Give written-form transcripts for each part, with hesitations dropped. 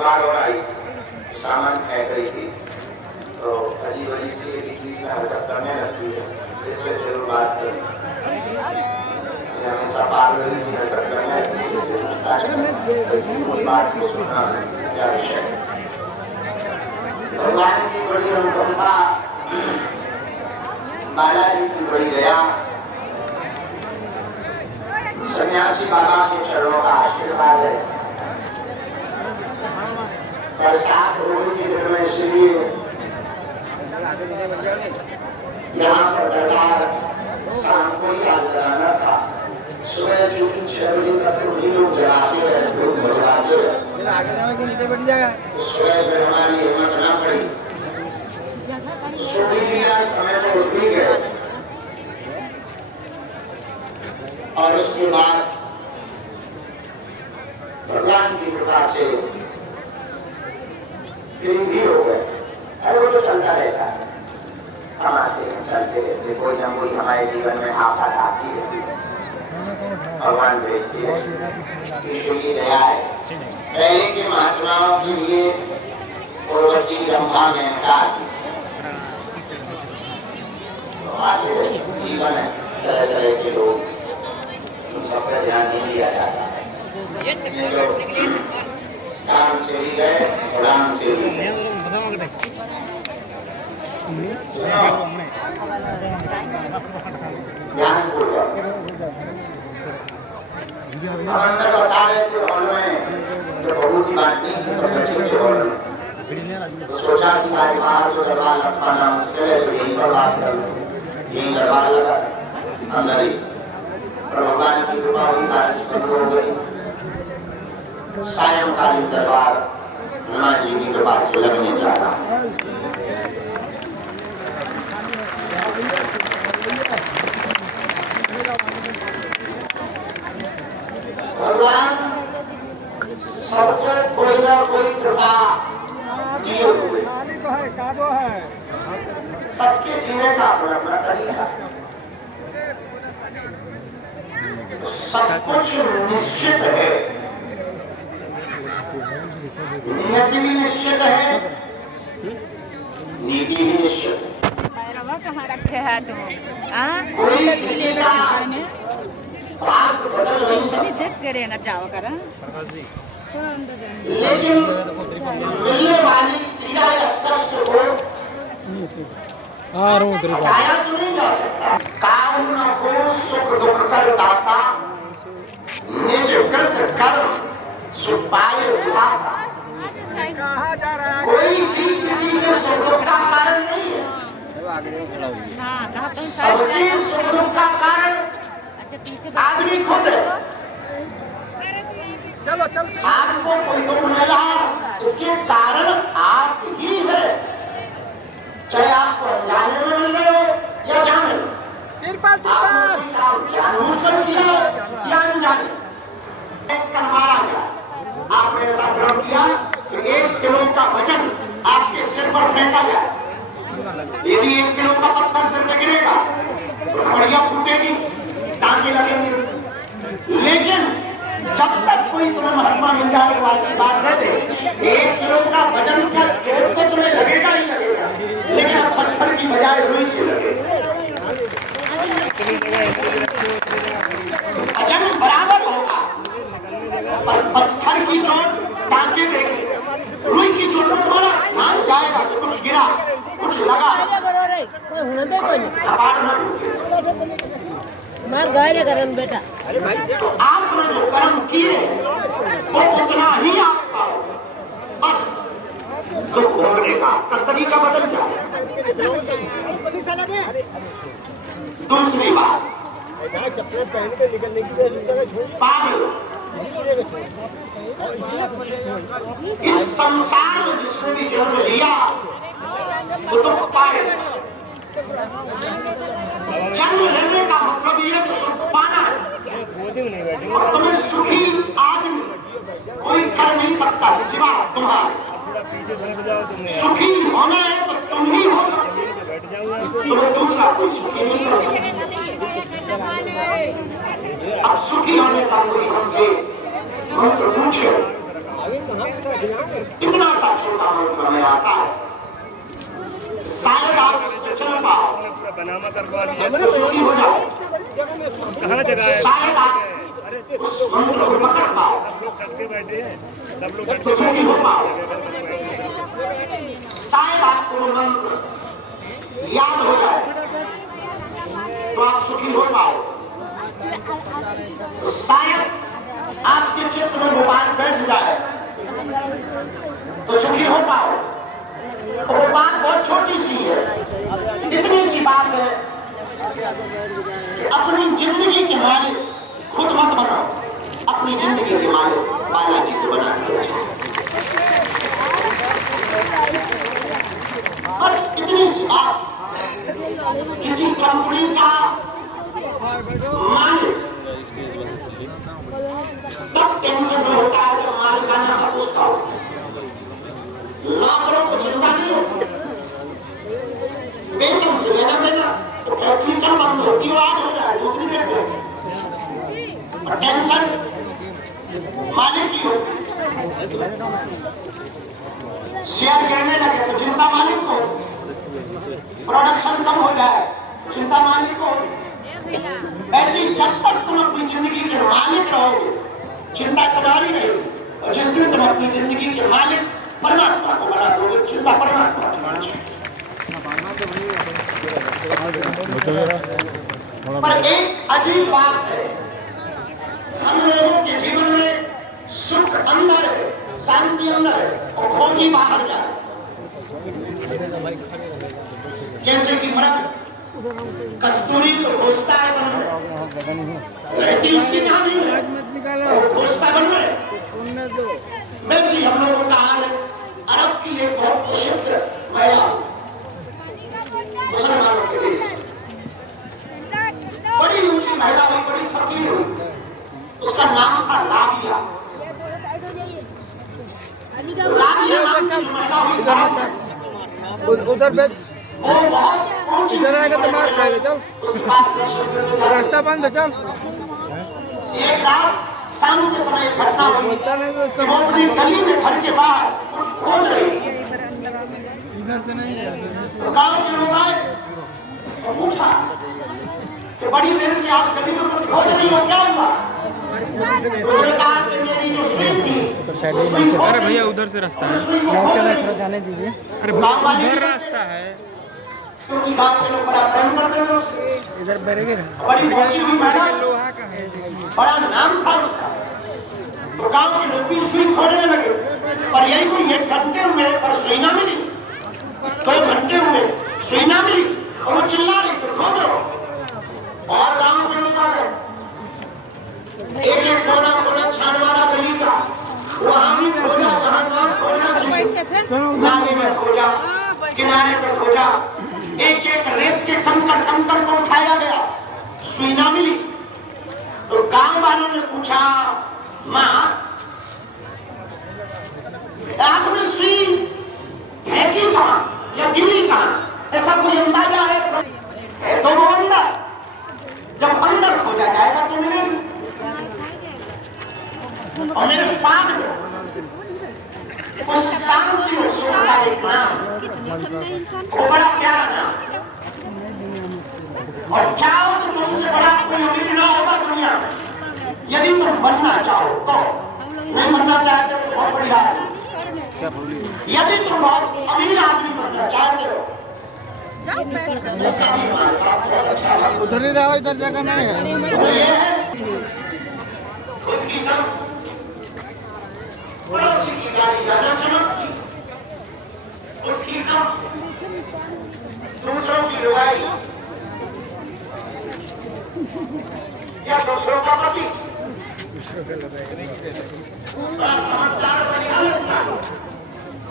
बार और आई, सामान फेंक रही थी, तो अजीब अजीब सी बीच में हरकत करने लगती है, इस पर जरूर बात करें। हमेशा पार रही थी हरकत करने लगती, बात को सुनना क्या विषय है। भगवान की बड़ी अनुकंपा, बालाजी की बड़ी दया, सन्यासी बाबा के चरणों का आशीर्वाद है। बरसात होने के दिन में इसलिए यहाँ पर दरबार शाम को ही आज जलाना था। सुबह चूंकि 6 बजे तक तो भी लोग जलाते रहे, लोग भजवाते रहे, सुबह फिर हमारी हिम्मत न पड़ी, सो भी लिया, समय पर उठ भी गए। और उसके बाद भगवान की कृपा से भी हो गए। अरे वो तो चलता रहता है, हमारे चलते रहते, कोई ना कोई हमारे जीवन में आफत आती है, भगवान भेजती है, ईश्वर की दया है। पहले के महात्माओं के लिए उर्वशी ब्रह्मा में जीवन है, तरह तरह के लोग, उन सब पर ध्यान नहीं दिया जाता है। काम से ही गए, राम से ही गए। अंदर बता रहे थे हॉल में, जो बहुत ही बात नहीं थी, तो बच्चे के हॉल में सोचा कि आज बाहर जो दरबार रखवाना मुश्किल है, तो यहीं पर बात कर लो, यहीं दरबार लगा अंदर ही। और भगवान की कृपा हुई, बारिश बंद हो गई, सायंकालीन दरबार हनुमान जी की कृपा से लगने जा रहा है। भगवान सबको कोई ना कोई कृपा दिए हुए, सबके जीने का अपना अपना तरीका, सब कुछ निश्चित है, नियति भी निश्चित है, नीति भी निश्चित है। कहाँ रखे है तुम? कोई किसी का बात बदल नहीं सकता, देख के रहना चाहो कर, लेकिन मिलने वाली पीड़ा या कष्ट को हटाया तो नहीं जा सकता। काउन को सुख दुख कर दाता, निज कृत कर्म सुख पाए विधाता। कोई भी किसी के सुख दुख का कारण नहीं है, सबके सुख दुख का कारण आदमी खुद है। आपको कोई दुख मिला, इसके कारण आप ही है, चाहे आप जाने में मिल रहे हो या जाने में, जानबूझकर किया या अनजाने मारा गया। आपने ऐसा ग्रहण किया कि 1 किलो का वजन आपके सिर पर फेंका गया, यदि 1 किलो का पत्थर सिर में गिरेगा तो हड्डियां फूटेगी, टांगे लगेंगे, लेकिन जब तक कोई तुम्हें महात्मा मिल जाने वाली बात है, 1 किलो का वजन का चोट तो तुम्हें लगेगा ही लगेगा, लेकिन पत्थर की बजाय रुई से लगेगा। वजन बराबर होगा, पर पत्थर की चोट टांगे देगी, रुई की चोट में तुम्हारा ध्यान जाएगा कि कुछ गिरा, कुछ लगा, मार गाय करन बेटा। आपने जो कर्म किए वो उतना ही आप पाओ, बस दुख भोगने का तरीका बदल जाए। दूसरी बात, पागल इस संसार में जिसने भी जन्म लिया वो दुख पाएगा। जन्म लेने का मतलब ये कि दुख पाना है, और तुम्हें सुखी आदमी कोई कर नहीं सकता सिवा तुम्हारे। सुखी होना है तो तुम ही हो सकते, तुम्हें दूसरा कोई सुखी नहीं कर सकता। अब सुखी होने का कोई हमसे मंत्र पूछे इतना सा छोटा मंत्र में आता है, शायद आप उसको चल पाओ, सुखी हो जाओ। शायद आप उस मंत्र को पकड़ पाओ तो सुखी हो पाओ। शायद आपको मंत्र याद हो जाए तो आप सुखी हो पाओ। शायद आपके चित्र में मोबाइल बैठ जाए तो सुखी हो पाओ। वो बात बहुत छोटी सी है, इतनी सी बात है कि अपनी जिंदगी के मालिक खुद मत बनाओ, अपनी जिंदगी के मालिक बालाजी को बना दिया। बस इतनी सी बात। किसी कंपनी का मालिक तब टेंशन में होता है जब मालिकाना का उसका नौकरों को चिंता नहीं होती, वेतन से लेना देना तो फैक्ट्री कल बंद होती है, आज हो जाए दूसरी दिन में, और टेंशन मालिक की होती। शेयर गिरने लगे तो चिंता मालिक को, प्रोडक्शन कम हो जाए चिंता मालिक को। ऐसी जब तक तुम अपनी जिंदगी के मालिक रहोगे चिंता तुम्हारी रहेगी, और जिस दिन तुम अपनी जिंदगी के मालिक परमात्मा को बना दोगे चिंता परमात्मा की होनी चाहिए। पर एक अजीब बात है, हम लोगों के जीवन में सुख अंदर है, शांति अंदर है और खोजी बाहर जाए। जैसे कि मर्द कस्तूरी को खोजता है बन में, रहती उसकी कहां नहीं है, खोजता बन में। वैसे हम लोगों का हाल है। अरब की एक बहुत प्रसिद्ध महिला, मुसलमानों के देश, बड़ी ऊंची महिला हुई, बड़ी फकीर हुई। उसका नाम था लाबिया। लाबिया नाम की महिला हुई। उधर पे वो बहुत ऊंची, इधर आएगा तो मार खाएगा। चल उसके पास रास्ता बंद है। चल एक रात शाम के समय एक घटना हुई। वो अपनी गली में घर के बाहर कुछ खोज रही थी। तो गांव के लोग आए और पूछा कि बड़ी देर से आप गली में कुछ खोज रही हो, क्या हुआ? उसने कहा कि मेरी जो सुई थी, अरे भैया उधर से रास्ता है, थोड़ा जाने दीजिए। अरे उधर रास्ता है, क्योंकि गांव के लोग बड़ा प्रेम करते हैं उससे। इधर बैरिकेड है, बड़ी पहुंची हुई महिला, लोहा का है, बड़ा नाम था उसका। तो गांव के लोग भी सुई खोजने लगे, पर यही कोई 1 घंटे हुए और सुई ना मिली, 2 घंटे हुए सुई ना मिली, और वो चिल्ला रही तो खोजो। और गांव के लोग आ गए, एक एक कोना कोना छान मारा गली का, वहां भी खोजा जहां खोजना चाहिए, नाले में खोजा, किनारे पर खोजा, एक एक रेत के कंकड़ को उठाया गया, सुई ना मिली। तो गांव वालों ने पूछा, माँ आपने सुई फेंकी कहाँ या गिरी कहाँ, ऐसा कोई अंदाजा है? तो वो अंदर, जब अंदर खोजा जाएगा तो मिलेगी। और मेरे पास उस शांति और सुख का एक नाम, वो बड़ा प्यारा नाम। और चाहो तो तुमसे बड़ा कोई अमीर ना होगा दुनिया में, यदि तुम बनना चाहो तो। नहीं बनना चाहते तो बहुत बढ़िया है। यदि तुम बहुत अमीर आदमी बनना चाहते हो, उधर ही रहो, इधर जगह नहीं है। तो ये है खुद की कम, पड़ोसी की गाड़ी ज्यादा चमकती, खुद की कम, दूसरों की लुगाई या दूसरों का पति, बड़ा समझदार बढ़िया लगता है।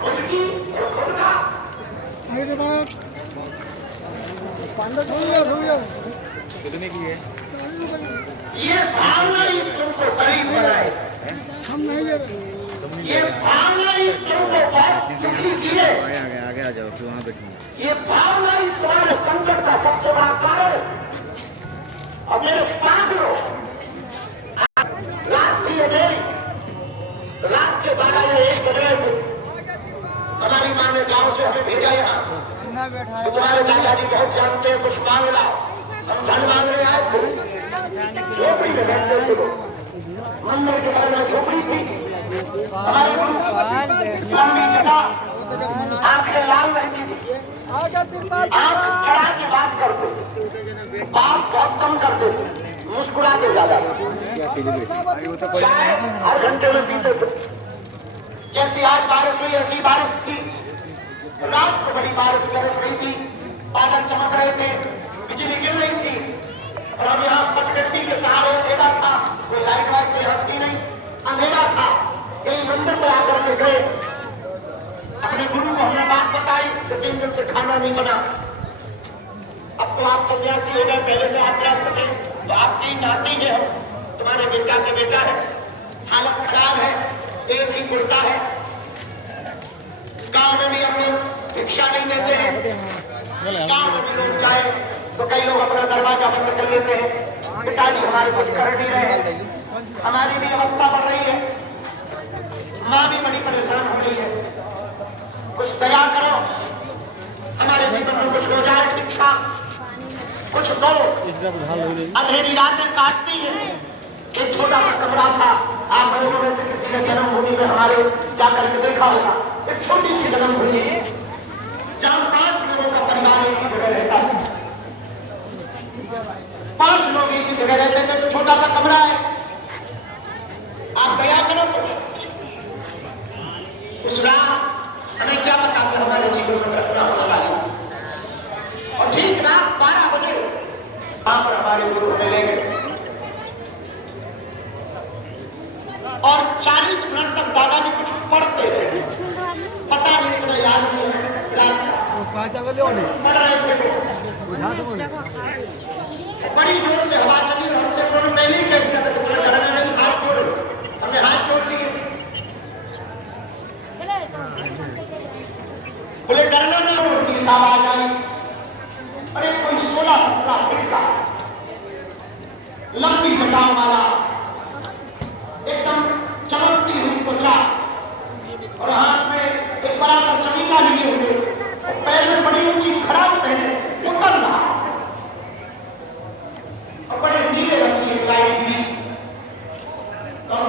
खुद की और खुद का कितने की है? ये भावना ही तुमको करीब बनाए, हम नहीं ले रहे। ये भावना ही तुमको बहुत दुखी किए, आगे आ जाओ, फिर वहाँ बैठिए। ये भावना ही तुम्हारे संकट का सबसे बड़ा कारण। और मेरे पागलों, रात की अंधेरी, रात के बाद हमारा ये एक जगह हमारी माँ ने गाँव से हमें भेजा यहाँ, तो तुम्हारे दादाजी बहुत जानते हैं, कुछ मांग लाओ। हम धन मांगने आए थे, झोपड़ी में बैठते थे लोग, मंदिर के बारे में झोपड़ी थी। हमारे लंबी जटा, आंखें लाल रहती थी, आंख चढ़ा के बात करते, बात बहुत कम करते थे, मुस्कुराते ज्यादा, चाय हर घंटे में पीते थे। जैसी आज बारिश हुई ऐसी बारिश थी, रात को बड़ी बारिश बरस रही थी, बादल चमक रहे थे, बिजली गिर रही थी, और हम यहाँ पटगट्टी के सहारे अंधेरा था, कोई लाइट वाइट कोई हद नहीं, अंधेरा था। यही मंदिर में आकर के गए, अपने गुरु को हमने बात बताई कि 3 दिन से खाना नहीं बना। अब तो आप सन्यासी हो गए, पहले तो आप व्यस्त थे, तो आपकी नाती है, तुम्हारे बेटा के बेटा है, हालत खराब है, एक ही कुर्ता है। गांव में भी हम लोग भिक्षा नहीं देते हैं, गांव में भी लोग जाए तो कई लोग अपना दरवाजा बंद कर लेते हैं, पिताजी हमारे कुछ कर नहीं रहे, हमारी भी अवस्था बढ़ रही है, माँ भी बड़ी परेशान हो रही है, कुछ दया करो, हमारे जीवन में कुछ हो जाए, भिक्षा कुछ दो। अंधेरी रातें काटती है। एक छोटा सा कमरा था, आप लोगों में से किसी ने जन्मभूमि में हमारे जाकर के देखा होगा, एक छोटी सी जन्मभूमि जहाँ 5 लोगों का परिवार एक ही जगह रहता है, 5 लोग एक ही जगह रहते थे, तो छोटा सा कमरा है, आप दया करो कुछ। उस रात हमें क्या पता कि हमारे जीवन में घटना होने वाली, और ठीक रात 12 बजे वहां पर हमारे गुरु हमें ले गए, और 40 मिनट तक दादाजी कुछ पढ़ते रहे, पता नहीं इतना याद नहीं है, पढ़ रहे थे। बड़ी जोर से हवा चली, हमसे उन्होंने पहले ही कह दिया था घर में हाथ जोड़, हमने हाथ जोड़ दिए, बोले डरना नहीं, होती आवाज आई, अरे कोई 16-17 फीट का लंबी जटाओं वाला, एकदम चमकती हुई त्वचा, और हाथ में एक बड़ा सा चमीला लिए हुए, और पैर में बड़ी ऊंची खराब पहने उतर रहा, और बड़े नीले रंग की गाय गिरी, और